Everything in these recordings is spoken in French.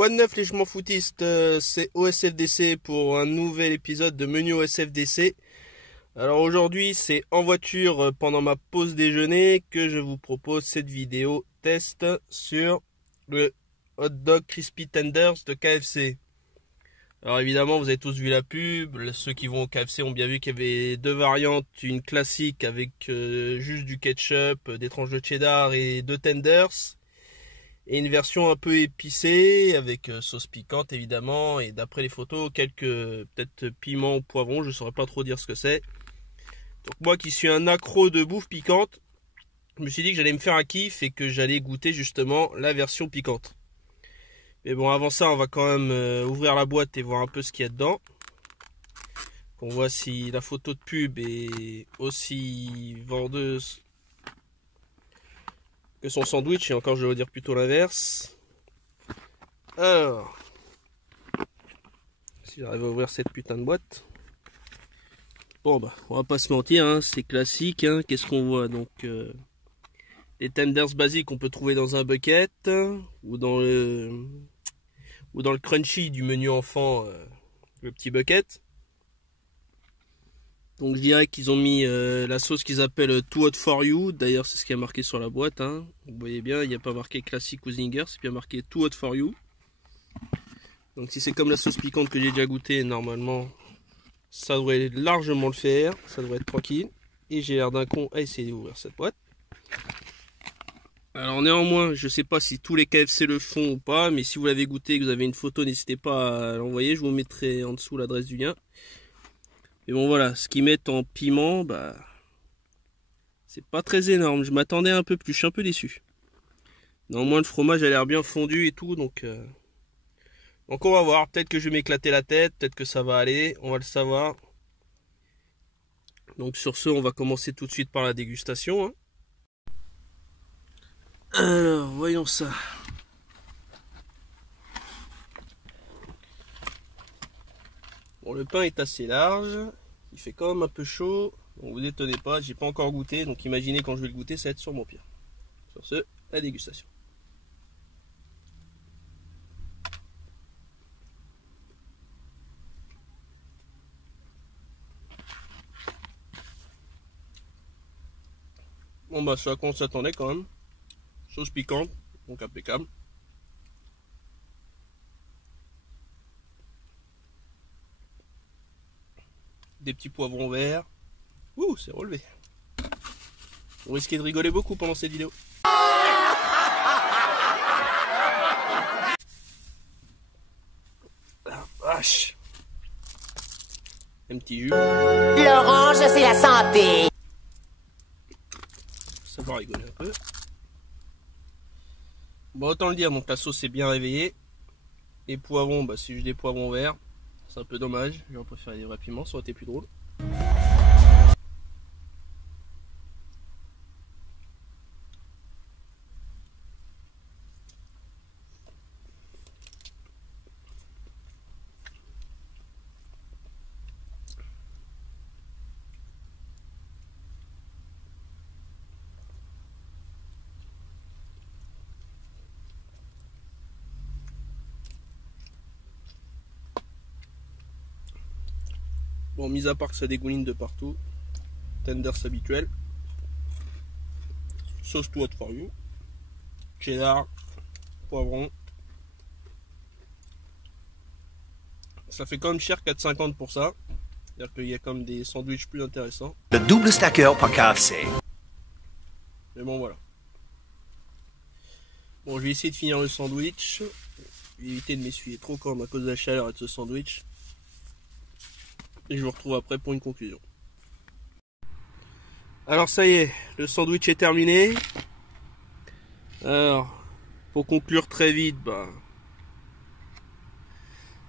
Quoi de neuf les je m'en foutistes, c'est OSFDC pour un nouvel épisode de Menu OSFDC. Alors aujourd'hui c'est en voiture pendant ma pause déjeuner que je vous propose cette vidéo test sur le hot dog crispy tenders de KFC. Alors évidemment vous avez tous vu la pub, ceux qui vont au KFC ont bien vu qu'il y avait deux variantes, une classique avec juste du ketchup, des tranches de cheddar et deux tenders. Et une version un peu épicée avec sauce piquante évidemment, et d'après les photos quelques peut-être piments ou poivrons, je saurais pas trop dire ce que c'est. Donc moi qui suis un accro de bouffe piquante, je me suis dit que j'allais me faire un kiff et que j'allais goûter justement la version piquante. Mais bon, avant ça on va quand même ouvrir la boîte et voir un peu ce qu'il y a dedans. Qu'on voit si la photo de pub est aussi vendeuse que son sandwich, et encore je vais dire plutôt l'inverse. Alors, si j'arrive à ouvrir cette putain de boîte. Bon bah, on va pas se mentir, hein, c'est classique, hein. Qu'est-ce qu'on voit? Donc, les tenders basiques qu'on peut trouver dans un bucket, ou dans le crunchy du menu enfant, le petit bucket. Donc je dirais qu'ils ont mis la sauce qu'ils appellent Too Hot For You. D'ailleurs c'est ce qui est marqué sur la boîte, hein. Vous voyez bien, il n'y a pas marqué classique ou Zinger, c'est bien marqué Too Hot For You. Donc si c'est comme la sauce piquante que j'ai déjà goûté, normalement ça devrait largement le faire, ça devrait être tranquille. Et j'ai l'air d'un con à essayer d'ouvrir cette boîte. Alors néanmoins, je sais pas si tous les KFC le font ou pas, mais si vous l'avez goûté et que vous avez une photo, n'hésitez pas à l'envoyer, je vous mettrai en dessous l'adresse du lien. Et bon voilà, ce qu'ils mettent en piment, bah c'est pas très énorme. Je m'attendais un peu plus, je suis un peu déçu. Néanmoins le fromage a l'air bien fondu et tout, donc on va voir. Peut-être que je vais m'éclater la tête, peut-être que ça va aller, on va le savoir. Donc sur ce, on va commencer tout de suite par la dégustation, hein. Alors, voyons ça. Bon, le pain est assez large, il fait quand même un peu chaud, donc vous étonnez pas, j'ai pas encore goûté, donc imaginez quand je vais le goûter, ça va être sur mon pied. Sur ce, la dégustation. Bon bah, c'est à quoi on s'attendait quand même. Sauce piquante, donc impeccable. Des petits poivrons verts. Ouh, c'est relevé. On risquait de rigoler beaucoup pendant cette vidéo. La vache. Un petit jus. L'orange, c'est la santé. Ça va rigoler un peu. Bon, autant le dire, donc la sauce est bien réveillée. Les poivrons, bah c'est juste des poivrons verts. C'est un peu dommage, j'aurais préféré des vrais piments, ça aurait été plus drôle. Bon, mis à part que ça dégouline de partout, tenders habituel, sauce Too Hot For You, cheddar, poivron. Ça fait quand même cher, 4,50 pour ça. C'est-à-dire qu'il y a comme des sandwichs plus intéressants. Le double stacker par KFC. Mais bon, voilà. Bon, je vais essayer de finir le sandwich. Je vais éviter de m'essuyer trop quand même à cause de la chaleur et de ce sandwich. Et je vous retrouve après pour une conclusion. Alors ça y est, le sandwich est terminé. Alors, pour conclure très vite, bah,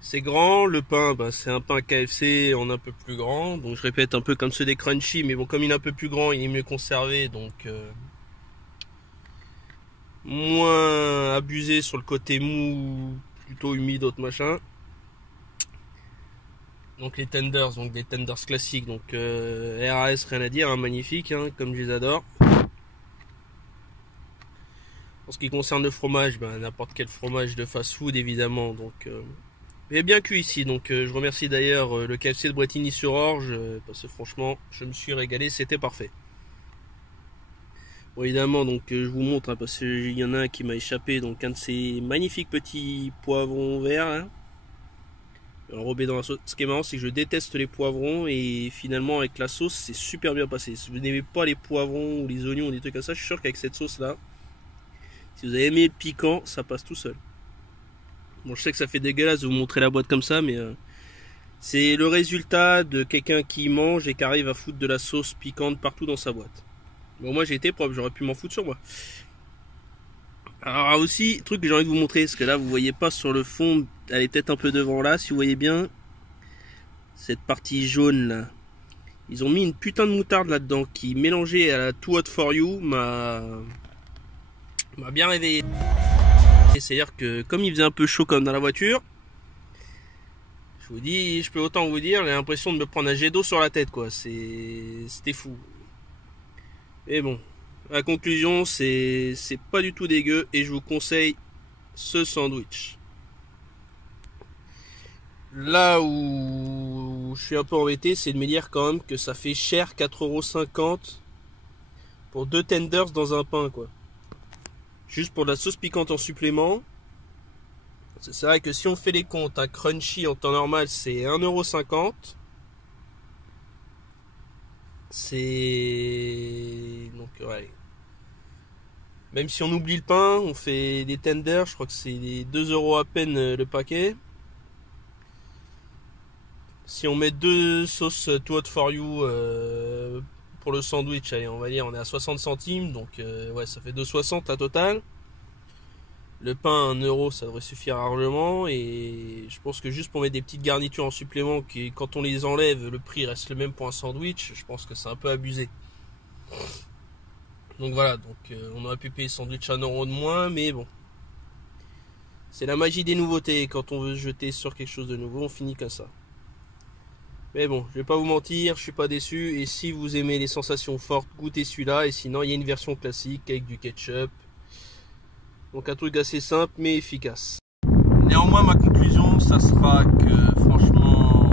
c'est grand. Le pain, bah, c'est un pain KFC en un peu plus grand. Donc je répète, un peu comme ceux des crunchy, mais bon, comme il est un peu plus grand, il est mieux conservé, donc moins abusé sur le côté mou, plutôt humide, autre machin. Donc les tenders, donc des tenders classiques, donc RAS, rien à dire, hein, magnifique, hein, comme je les adore. En ce qui concerne le fromage, n'importe quel fromage de fast-food évidemment. Donc, mais bien cuit ici. Donc je remercie d'ailleurs le KFC de Bretigny-sur-Orge parce que franchement, je me suis régalé, c'était parfait. Bon, évidemment, donc je vous montre parce qu'il y en a un qui m'a échappé. Donc un de ces magnifiques petits poivrons verts. Hein, enrobé dans la sauce. Ce qui est marrant, c'est que je déteste les poivrons et finalement avec la sauce, c'est super bien passé. Si vous n'aimez pas les poivrons ou les oignons ou des trucs comme ça, je suis sûr qu'avec cette sauce-là, si vous avez aimé le piquant, ça passe tout seul. Bon, je sais que ça fait dégueulasse de vous montrer la boîte comme ça, mais c'est le résultat de quelqu'un qui mange et qui arrive à foutre de la sauce piquante partout dans sa boîte. Bon, moi j'ai été propre, j'aurais pu m'en foutre sur moi. Alors aussi, truc que j'ai envie de vous montrer, parce que là vous voyez pas sur le fond, elle est peut-être un peu devant là, si vous voyez bien, cette partie jaune là. Ils ont mis une putain de moutarde là-dedans qui, mélangée à la Too Hot For You, m'a bien réveillé. C'est-à-dire que comme il faisait un peu chaud comme dans la voiture, je vous dis, je peux autant vous dire, j'ai l'impression de me prendre un jet d'eau sur la tête quoi, c'était fou. Et bon, la conclusion c'est pas du tout dégueu et je vous conseille ce sandwich. Là où je suis un peu embêté, c'est de me dire quand même que ça fait cher, 4,50 € pour 2 tenders dans un pain quoi. Juste pour de la sauce piquante en supplément. C'est vrai que si on fait les comptes, un crunchy en temps normal c'est 1,50 €. C'est... Donc ouais. Même si on oublie le pain, on fait des tenders, je crois que c'est 2 € à peine le paquet. Si on met 2 sauces Too Hot For You pour le sandwich, allez, on va dire on est à 60 centimes, donc ouais, ça fait 2,60 à total. Le pain 1 €, ça devrait suffire largement, et je pense que juste pour mettre des petites garnitures en supplément, qui quand on les enlève, le prix reste le même pour un sandwich, je pense que c'est un peu abusé. Donc voilà, donc on aurait pu payer le sandwich à 1 € de moins, mais bon. C'est la magie des nouveautés, quand on veut se jeter sur quelque chose de nouveau, on finit comme ça. Mais bon, je vais pas vous mentir, je suis pas déçu, et si vous aimez les sensations fortes, goûtez celui-là, et sinon il y a une version classique avec du ketchup. Donc un truc assez simple mais efficace. Néanmoins ma conclusion ça sera que franchement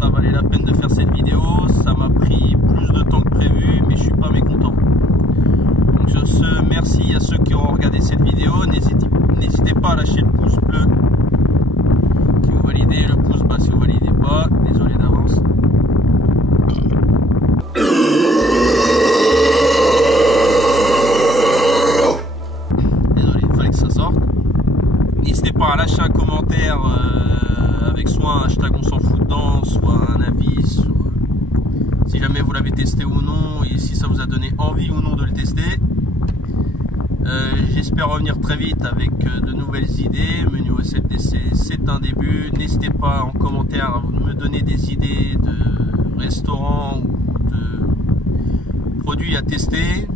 ça valait la peine de faire cette vidéo. Ça m'a pris plus de temps que prévu mais je suis pas mécontent. Donc sur ce, merci à ceux qui ont regardé cette vidéo. N'hésitez pas à lâcher le pouce bleu si vous validez, le pouce bas si vous validez pas. Désolé d'avance. N'hésitez pas à lâcher un commentaire avec soit un hashtag on s'en fout dedans, soit un avis sur si jamais vous l'avez testé ou non et si ça vous a donné envie ou non de le tester. J'espère revenir très vite avec de nouvelles idées. Menu OSFDC, c'est un début. N'hésitez pas en commentaire à me donner des idées de restaurants ou de produits à tester.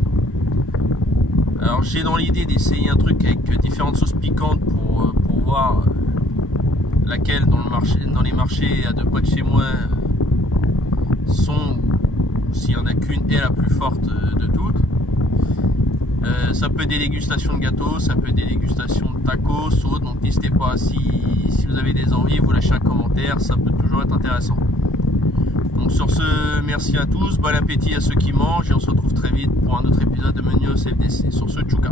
Alors j'ai dans l'idée d'essayer un truc avec différentes sauces piquantes pour voir laquelle dans les marchés à 2 pas de chez moi sont, ou s'il n'y en a qu'une est la plus forte de toutes. Ça peut être des dégustations de gâteaux, ça peut être des dégustations de tacos, autres, donc n'hésitez pas si vous avez des envies, vous lâchez un commentaire, ça peut toujours être intéressant. Donc sur ce, merci à tous, bon appétit à ceux qui mangent et on se retrouve très vite pour un autre épisode de Menu OSFDC. Sur ce, tchouka.